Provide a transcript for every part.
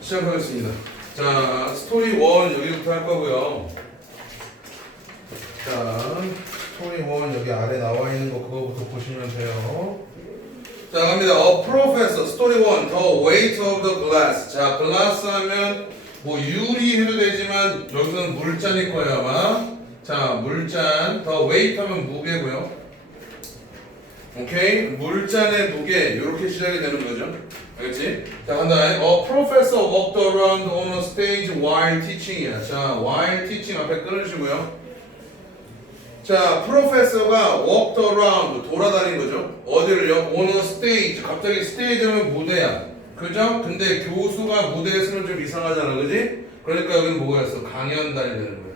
시작하겠습니다. 자, 스토리 1 여기부터 할 거고요. 자, 스토리 1 여기 아래 나와 있는 거 그거부터 보시면 돼요. 자, 갑니다. A professor, 스토리 1, the weight of the glass. 자, glass 하면 뭐 유리 해도 되지만 여기서는 물잔일 거예요, 아마. 자, 물잔. the weight 하면 무게고요. 오케이? 물잔의 무게 이렇게 시작이 되는 거죠. 알겠지? 자, 간다. 어, professor walked around on a stage while teaching이야. 자, while teaching 앞에 끊으시고요. 자, 프로페서가 walked around 돌아다닌 거죠. 어디를요? on a stage. 갑자기 스테이지는 무대야. 그죠? 근데 교수가 무대에 서는 좀 이상하잖아, 그지? 그러니까 여기는 뭐가였어? 강연단이 되는 거야.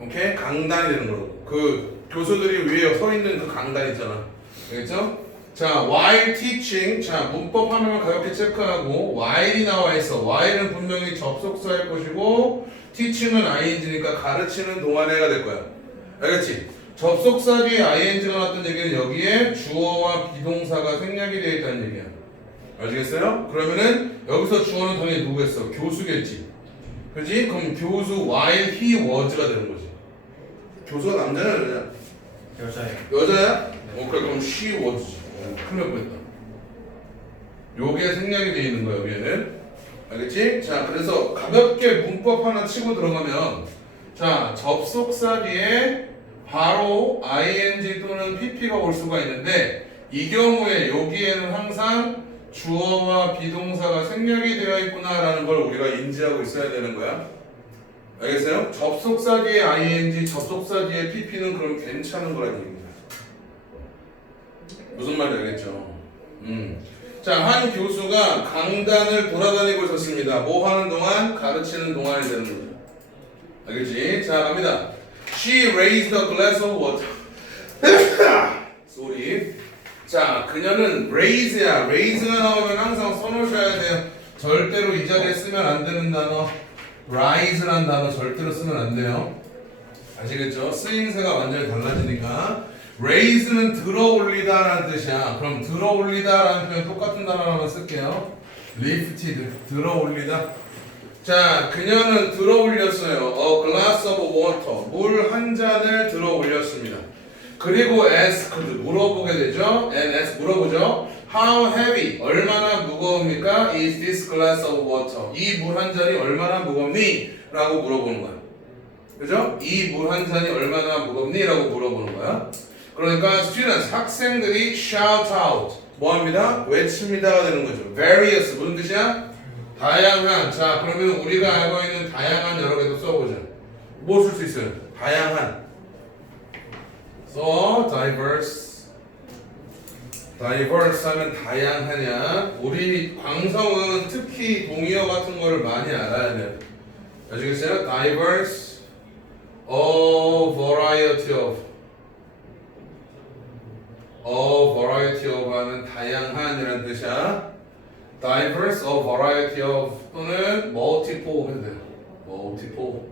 오케이? 강단이 되는 거고. 그 교수들이 위에 서 있는 그 강단 있잖아. 알겠죠? 자, while teaching. 자, 문법 화면을 가볍게 체크하고 while이 나와 있어. while은 분명히 접속사일 것이고 teaching은 ing니까 가르치는 동안에가 될 거야. 알겠지? 접속사 뒤에 ing가 나왔던 얘기는 여기에 주어와 비동사가 생략이 되어 있다는 얘기야. 아시겠어요? 그러면은 여기서 주어는 당연히 누구겠어? 교수겠지. 그지? 그럼 교수 while he was가 되는 거지. 교수가 남자냐 여자냐? 여자예요. 여자야? 어 그래 그럼 she was지. 어, 큰일 날 뻔했다. 요게 생략이 돼 있는 거야 여기에는. 알겠지? 자 그래서 가볍게 문법 하나 치고 들어가면 자 접속사 뒤에 바로 ing 또는 pp가 올 수가 있는데 이 경우에 여기에는 항상 주어와 비동사가 생략이 되어 있구나라는 걸 우리가 인지하고 있어야 되는 거야. 알겠어요? 접속사 뒤에 ing, 접속사 뒤에 pp는 그럼 괜찮은 거라는 얘기입니다. 무슨 말인지 알겠죠? 음. 자, 한 교수가 강단을 돌아다니고 있었습니다. 뭐 하는 동안? 가르치는 동안이 되는 거죠. 알겠지? 자, 갑니다. She raised a glass of water. Sorry. 자, 그녀는 raise야. raise가 나오면 항상 써놓으셔야 돼요. 절대로 이 자리에 쓰면 안 되는 단어. rise라는 단어 절대로 쓰면 안 돼요. 아시겠죠? 쓰임새가 완전히 달라지니까. Raise는 들어 올리다라는 뜻이야. 그럼 들어 올리다라는 표현 똑같은 단어 하나만 쓸게요. lifted. 들어 올리다. 자, 그녀는 들어 올렸어요. A glass of water. 물 한 잔을 들어 올렸습니다. 그리고 asked. 물어보게 되죠. and ask 물어보죠. How heavy? 얼마나 무거웁니까? Is this glass of water? 이 물 한 잔이 얼마나 무겁니? 라고 물어보는 거야. 그죠? 이 물 한 잔이 얼마나 무겁니? 라고 물어보는 거야. 그러니까 students, 학생들이 shout out. 뭐 합니다? 외칩니다가 되는 거죠. various 무슨 뜻이야? 다양한. 자, 그러면 우리가 알고 있는 다양한 여러 개도 써보자. 뭐 쓸 수 있어요? 다양한. So, diverse. diverse 하면 다양하냐? 우리 광성은 특히 동의어 같은 거를 많이 알아야 돼요. 아시겠어요? diverse, a variety of. A variety of 하는 다양한이라는 뜻이야. diverse, a variety of 또는 multiple 해도 돼요. multiple.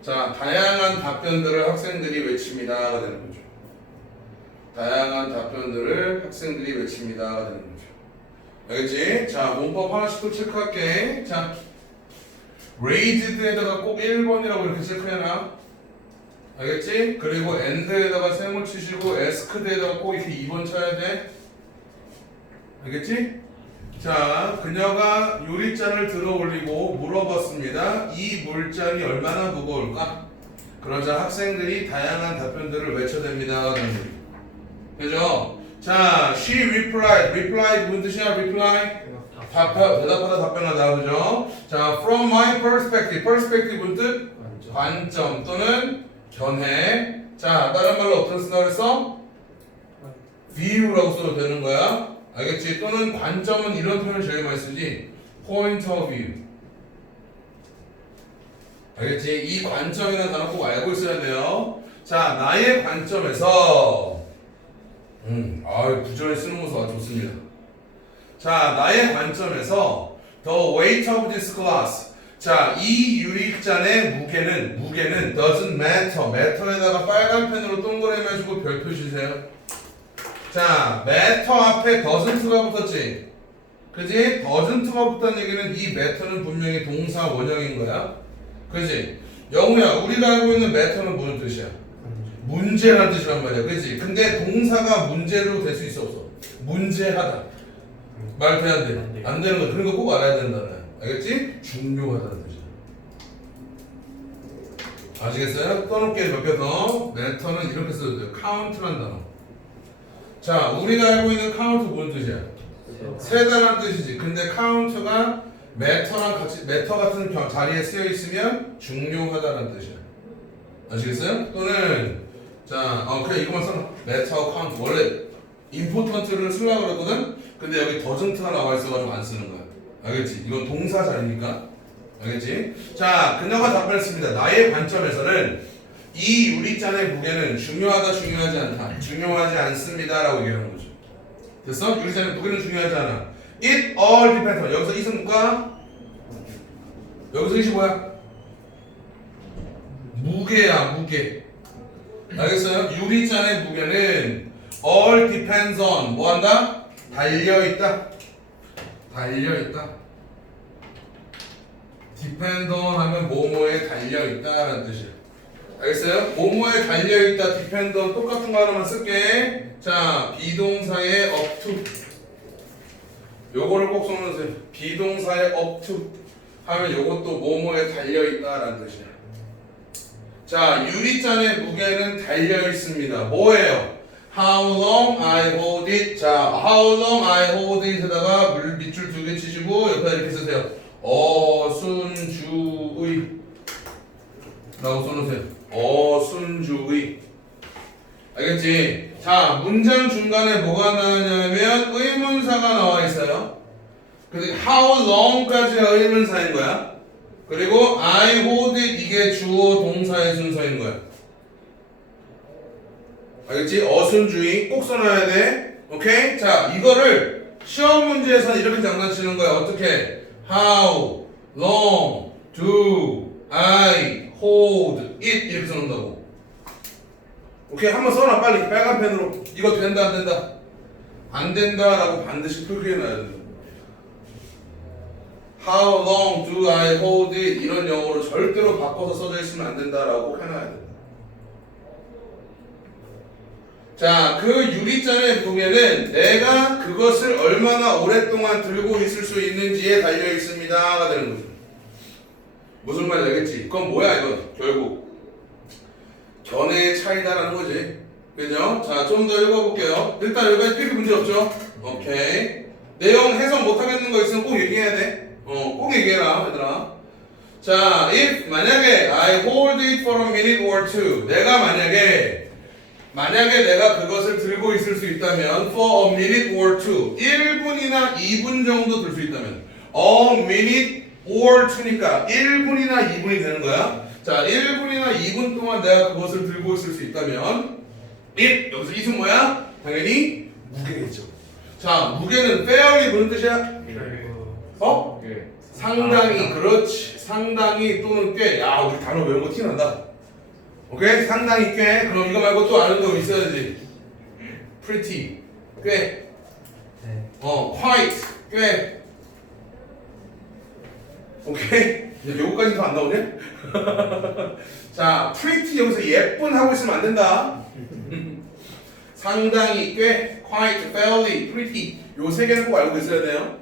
자, 다양한 답변들을 학생들이 외칩니다가 되는 거죠. 다양한 답변들을 학생들이 외칩니다가 되는 거죠. 알겠지? 자, 문법 하나씩 또 체크할게. 자, raised에다가 꼭 1번이라고 이렇게 체크해놔. 알겠지? 그리고 and에다가 셈을 치시고 asked에다가 꼭 이렇게 2번 쳐야 돼. 알겠지? 자, 그녀가 유리잔을 들어 올리고 물어봤습니다. 이 물잔이 얼마나 무거울까? 그러자 학생들이 다양한 답변들을 외쳐댑니다. 그죠? 자, she replied. reply 무슨 뜻이야? reply? 답하, 대답하다 답변하다. 그죠? 자, from my perspective. perspective는 뜻? 완전. 관점 또는 견해. 자, 다른 말로 어떤 쓴다 그랬어? view라고 써도 되는 거야. 알겠지? 또는 관점은 이런 표현을 제일 많이 쓰지. point of view. 알겠지? 이 관점이라는 단어 꼭 알고 있어야 돼요. 자, 나의 관점에서 음, 아, 부전을 쓰는 모습 아주 좋습니다. 자, 나의 관점에서 the weight of this glass. 자, 이 유리잔의 무게는 무게는 doesn't matter. matter에다가 빨간 펜으로 동그라미 해주고 별표 주세요. 자, matter 앞에 doesn't가 붙었지. 그지? doesn't가 붙다는 얘기는 이 matter는 분명히 동사 원형인 거야. 그지? 영우야, 우리가 알고 있는 matter는 무슨 뜻이야? 문제라는 뜻이란 말이야. 그지? 근데 동사가 문제로 될 수 있어 없어? 문제하다. 말 돼, 안 돼? 안 되는 거. 그런 거 꼭 알아야 된다는. 알겠지? 중요하다는 뜻이야. 아시겠어요? 떠놓게 몇개 더. 매터는 이렇게 써도 돼요. 카운트란 단어. 자, 우리가 알고 있는 카운트 뭔 뜻이야? 세다란 뜻이지. 근데 카운트가 매터랑 같이 매터 같은 겨- 자리에 쓰여 있으면 중요하다는 뜻이야. 아시겠어요? 또는 자, 어 그래 이거만 써. 매터 카운트 원래 임포턴트를 쓰려고 그랬거든. 근데 여기 더즌트가 나와 있어가지고 안 쓰는 거야. 알겠지? 이건 동사 자리니까. 알겠지? 자, 그녀가 답변했습니다. 나의 관점에서는 이 유리잔의 무게는 중요하다, 중요하지 않다. 중요하지 않습니다 라고 얘기하는 거죠. 됐어? 유리잔의 무게는 중요하지 않아. It all depends. 여기서 뭐가? 여기서 이이 뭐야? 무게야, 무게. 알겠어요? 유리잔의 무게는 all depends on 뭐 한다? 달려 있다. 달려 있다. depend on 하면 뭐뭐에 달려 있다 라는 뜻이에요. 알겠어요? 뭐뭐에 달려 있다 depend on 똑같은 거 하나만 쓸게. 자, 비동사의 up to. 요거를 꼭 써놓으세요. 비동사의 up to 하면 요것도 뭐뭐에 달려 있다 라는 뜻이에요. 자, 유리잔의 무게는 달려 있습니다. 뭐예요? How long I hold it. 자, how long I hold it에다가 물 밑줄 두 개 치시고 옆에 이렇게 쓰세요. 어순주의 라고 써놓으세요. 어순주의. 알겠지? 자, 문장 중간에 뭐가 나오냐면 의문사가 나와 있어요. 근데 how long까지가 의문사인 거야. 그리고 I hold it 이게 주어 동사의 순서인 거야. 알겠지? 어순주의 꼭 써놔야 돼. 오케이? 자, 이거를 시험 문제에서는 이렇게 장난치는 거야. 어떻게? How long do I hold it? 이렇게 써놓는다고. 오케이? 한번 써놔. 빨리. 빨간 펜으로. 이거 된다, 안 된다? 안 된다라고 반드시 표기해놔야 돼. How long do I hold it? 이런 영어로 절대로 바꿔서 써져 있으면 안 된다라고 해놔야 돼. 자, 그 유리잔의 무게는 내가 그것을 얼마나 오랫동안 들고 있을 수 있는지에 달려 있습니다가 되는 거죠. 무슨 말인지 알겠지? 그건 뭐야 이건 결국 견해의 차이다라는 거지. 그죠? 자, 좀 더 읽어볼게요. 일단 여기까지 필기 문제 없죠? 오케이. 내용 해석 못하겠는 거 있으면 꼭 얘기해야 돼. 어, 꼭 얘기해라, 얘들아. 자, if 만약에 I hold it for a minute or two. 내가 만약에 만약에 내가 그것을 들고 있을 수 있다면 for a minute or two 1분이나 2분 정도 들 수 있다면 a minute or two니까 1분이나 2분이 되는 거야. 자 1분이나 2분 동안 내가 그것을 들고 있을 수 있다면 it 여기서 it은 뭐야? 당연히 무게겠죠. 자 무게는 fairly 무슨 뜻이야? 어? 상당히 그렇지. 상당히 또는 꽤 야 우리 단어 외운 거 티난다 오케이? 상당히 꽤. 그럼 이거 말고 또 아는 거 있어야지. Pretty. 꽤. 어, quite. 꽤. 오케이? 이제 요거까지도 안 나오네 자 pretty 여기서 예쁜 하고 있으면 안 된다. 상당히 꽤. quite fairly pretty. 요 세 개는 꼭 알고 있어야 돼요.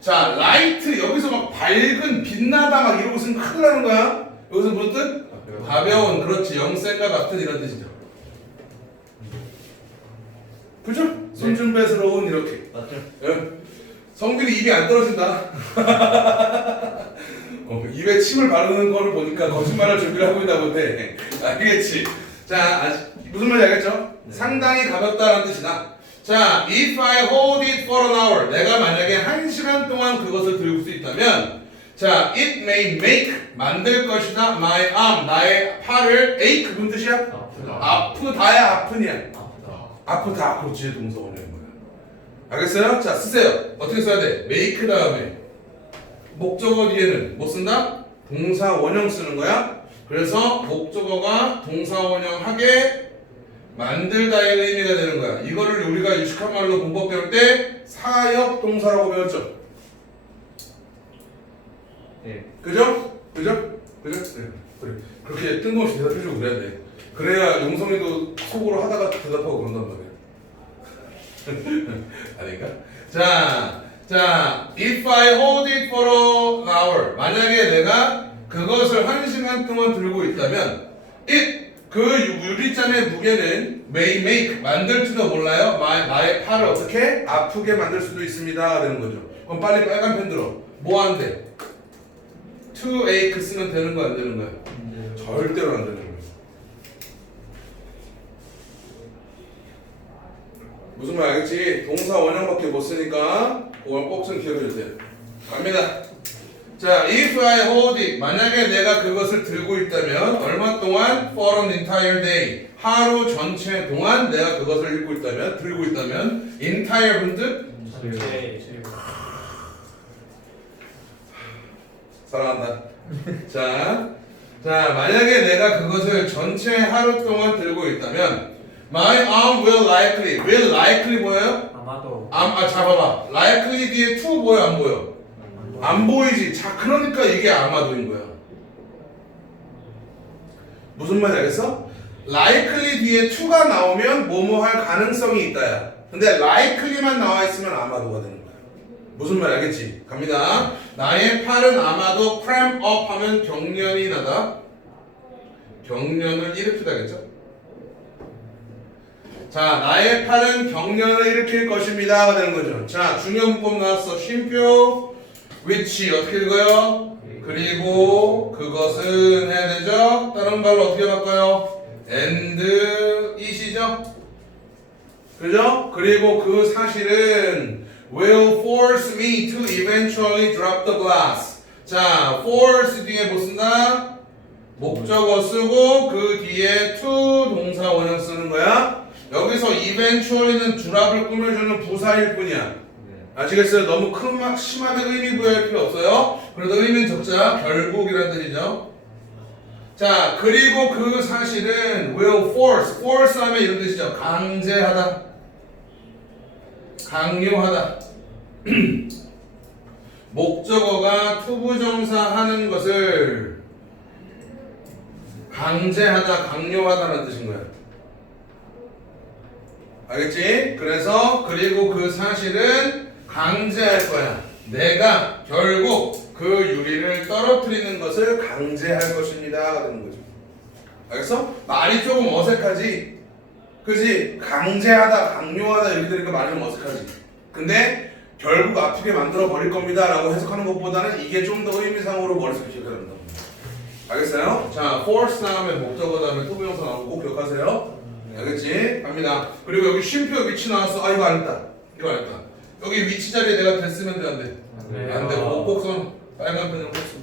자 light. 여기서 막 밝은 빛나다 막 이러고 있으면 큰일 나는 거야. 여기서 무슨 뜻? 가벼운 그렇지 영생과 같은 이런 뜻이죠. 그죠? 손준배스러운 이렇게. 맞죠? 예. 성빈이 입이 안 떨어진다. 어, 입에 침을 바르는 거를 보니까 거짓말을 준비를 하고 있나 본데 알겠지? 자 아시- 무슨 말인지 알겠죠? 네. 상당히 가볍다는 뜻이다. 자, if I hold it for an hour, 내가 만약에 한 시간 동안 그것을 들고 수 있다면, 자, it may make 만들 것이다. my arm 나의 팔을 ache 무슨 뜻이야? 아프다. 아프다야 아프냐? 아프다. 아프다. 그렇지 동사 원형인 거야. 알겠어요? 자 쓰세요. 어떻게 써야 돼? make 다음에 목적어 뒤에는 뭐 쓴다? 동사 원형 쓰는 거야. 그래서 목적어가 동사 원형하게 만들다의 의미가 되는 거야. 이거를 우리가 유식한 말로 문법 배울 때 사역 동사라고 배웠죠. 네. 그죠? 그죠? 그죠? 네. 그래. 그렇게 뜬금없이 대답해주고 그래야 돼. 그래야 용성이도 속으로 하다가 대답하고 그런단 말이야. 아닌가? 자, 자, if I hold it for an hour. 만약에 내가 그것을 한 시간 동안 들고 있다면, it 그 유리잔의 무게는 may make 만들지도 몰라요. 마, 나의 팔을 어떻게 아프게 만들 수도 있습니다. 되는 거죠. 그럼 빨리 빨간 펜 들어. 뭐 한대? To ache 쓰면 되는 거안 되는 거야? 절대로 안 되는 거야. 무슨 말 알겠지? 동사 원형밖에 못 쓰니까 그걸 꼭좀 기억해 주세요. 갑니다. 자, if I hold it 만약에 내가 그것을 들고 있다면 얼마 동안 for an entire day 하루 전체 동안 내가 그것을 읽고 있다면 들고 있다면 entire 분들 네. 사랑한다. 자, 자 만약에 내가 그것을 전체 하루 동안 들고 있다면 my arm will likely will likely 뭐예요? 아마도 아, 아 잡아봐. likely 뒤에 to 보여 안 보여? 안 보이지. 자 그러니까 이게 아마도인 거야. 무슨 말인지 알겠어? likely 뒤에 to가 나오면 뭐뭐 할 가능성이 있다야. 근데 likely만 나와 있으면 아마도가 되는 거야. 무슨 말 알겠지? 갑니다. 나의 팔은 아마도 cramp up 하면 경련이 나다. 경련을 일으키다겠죠? 자, 나의 팔은 경련을 일으킬 것입니다 가 되는 거죠. 자, 중요 문법 나왔어. 쉼표, which 어떻게 읽어요? 그리고 그것은 해야 되죠? 다른 말로 어떻게 바꿔요? and it이죠? 그죠? 그리고 그 사실은 will force me to eventually drop the glass. 자, force 뒤에 뭐 쓴다? 목적어 쓰고 그 뒤에 to 동사 원형 쓰는 거야. 여기서 eventually는 주랍을 꾸며주는 부사일 뿐이야. 아시겠어요? 너무 큰 막 심하게 의미 부여할 필요 없어요. 그래도 의미는 적자 결국이란 뜻이죠. 자 그리고 그 사실은 will force, force 하면 이런 뜻이죠. 강제하다, 강요하다. 목적어가 투부정사 하는 것을 강제하다, 강요하다는 뜻인 거야. 알겠지? 그래서 그리고 그 사실은 강제할 거야. 내가 결국 그 유리를 떨어뜨리는 것을 강제할 것입니다. 되는 거죠. 알겠어? 말이 조금 어색하지? 그지? 강제하다, 강요하다 이렇게 들으니까 말이 좀 어색하지. 근데 결국 아프게 만들어 버릴 겁니다. 라고 해석하는 것보다는 이게 좀 더 의미상으로 머릿속에 기억해야 된다. 알겠어요? 자, force 다음에 목적어 다음에 투부정사 나오고 꼭 기억하세요. 알겠지? 갑니다. 그리고 여기 쉼표 위치 나왔어. 아 이거 안 했다. 이거 안 했다. 여기 위치 자리에 내가 됐으면 돼, 안 돼? 네. 안 돼. 꼭, 꼭 손. 빨간 펜으로 꼭 손.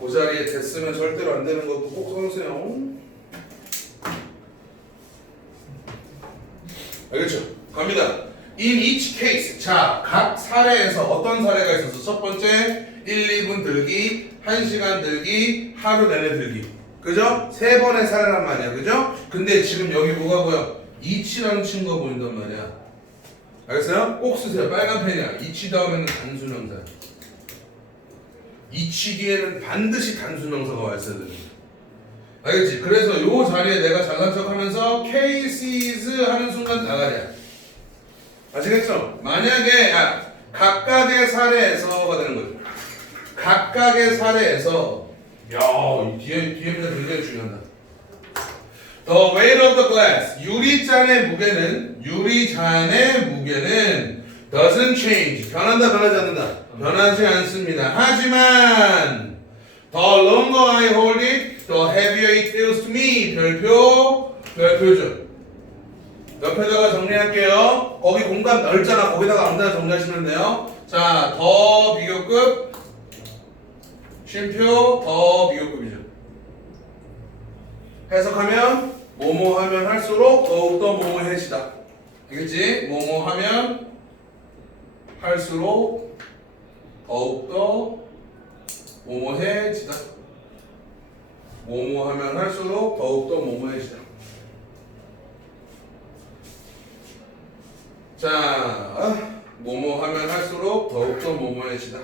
그 자리에 됐으면 절대로 안 되는 것도 꼭 써주세요. 알겠죠? 갑니다. In each case. 자, 각 사례에서 어떤 사례가 있어서 첫 번째 1, 2분 들기, 1시간 들기, 하루 내내 들기. 그죠? 세 번의 사례란 말이야. 그죠? 근데 지금 여기 뭐가 보여? 이치라는 친구가 보인단 말이야. 알겠어요? 꼭 쓰세요. 빨간 펜이야. 이치 다음에는 단수명사. 이치 뒤에는 반드시 단수명사가 와 있어야 됩니다. 알겠지? 그래서 요 자리에 내가 잘난 척 하면서 cases 하는 순간 나가랴. 아시겠죠? 만약에 야, 각각의 사례에서가 되는 거죠. 각각의 사례에서 야, 이 뒤에 뒤에 문제 굉장히 중요하다. The weight of the glass. 유리잔의 무게는 유리잔의 무게는 doesn't change. 변한다 변하지 않는다. 변하지 않습니다. 하지만 the longer I hold it, the heavier it feels to me. 별표 별표죠. 옆에다가 정리할게요. 거기 공간 넓잖아. 거기다가 아무데나 정리하시면 돼요. 자, 더 비교급 쉼표 더 비교급이죠. 해석하면 뭐뭐 하면 할수록 더욱더 뭐뭐해지다. 알겠지? 뭐뭐 하면 할수록 더욱더 뭐뭐해지다. 뭐뭐 하면 할수록 더욱더 뭐뭐해지다. 자, 아, 뭐뭐 하면 할수록 더욱더 뭐뭐해지다.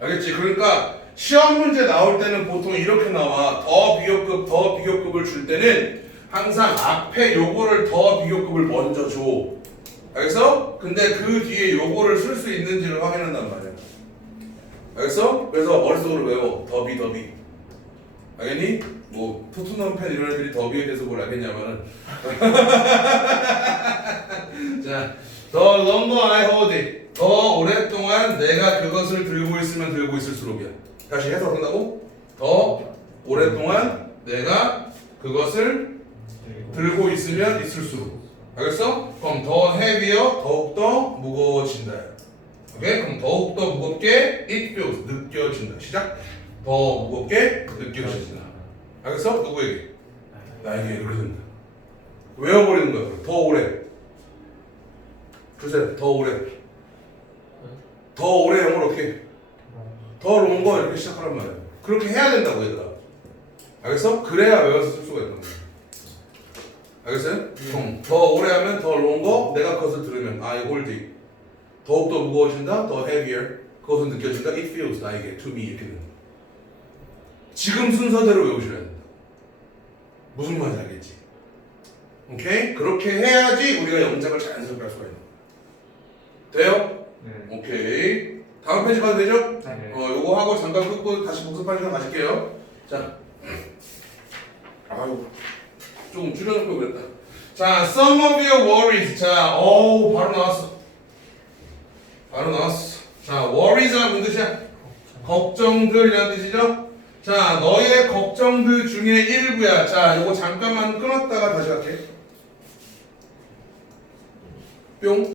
알겠지? 그러니까 시험 문제 나올 때는 보통 이렇게 나와. 더 비교급, 더 비교급을 줄 때는 항상 앞에 요거를 더 비교급을 먼저 줘. 알겠어? 근데 그 뒤에 요거를 쓸 수 있는지를 확인한단 말이야. 알겠어? 그래서 머릿속으로 외워. 더비, 더비. 알겠니? 뭐 토트넘 팬 이런 애들이 더비에 대해서 뭘 알겠냐면은 자, the longer I hold it. 더 오랫동안 내가 그것을 들고 있으면 들고 있을수록이야. 다시 해석한다고? 더 오랫동안 내가 그것을 들고 있으면 있을수록. 알겠어? 그럼 더 heavier, 더욱더 무거워진다. 오케이? 그럼 더욱더 무겁게 it feels, 느껴진다. 시작. 더 무겁게 느껴진다. 알겠어? 누구에게? 나에게 이렇게 된다. 외워버리는 거야. 그럼. 더 오래. 주세요. 더 오래. 더 오래 영어를 어떻게? 해? 더 롱거 이렇게 시작하란 말이야. 그렇게 해야 된다고 얘들아. 알겠어? 그래야 외워서 쓸 수가 있는 거야. 알겠어요? 그럼 더 오래 하면 더 롱거, 내가 그것을 들으면 I hold it. 더욱더 무거워진다, 더 heavier. 그것은 느껴진다, it feels 나에게, to me 이렇게 된다. 지금 순서대로 외우셔야 된다. 무슨 말인지 알겠지? 오케이? 그렇게 해야지 우리가 영작을 자연스럽게 할 수가 있는 거야. 돼요? 네. 오케이. 다음 페이지 가도 되죠? 네. 어, 요거 하고 잠깐 끊고 다시 복습할 시간 가질게요. 자. 아유. 좀 줄여놓고 그랬다. 자, some of your worries. 자, 어우, 바로 나왔어. 바로 나왔어. 자, worries가 무슨 뜻이야? 걱정들이라는 뜻이죠? 자, 너의 걱정들 중에 일부야. 자, 요거 잠깐만 끊었다가 다시 할게. 뿅.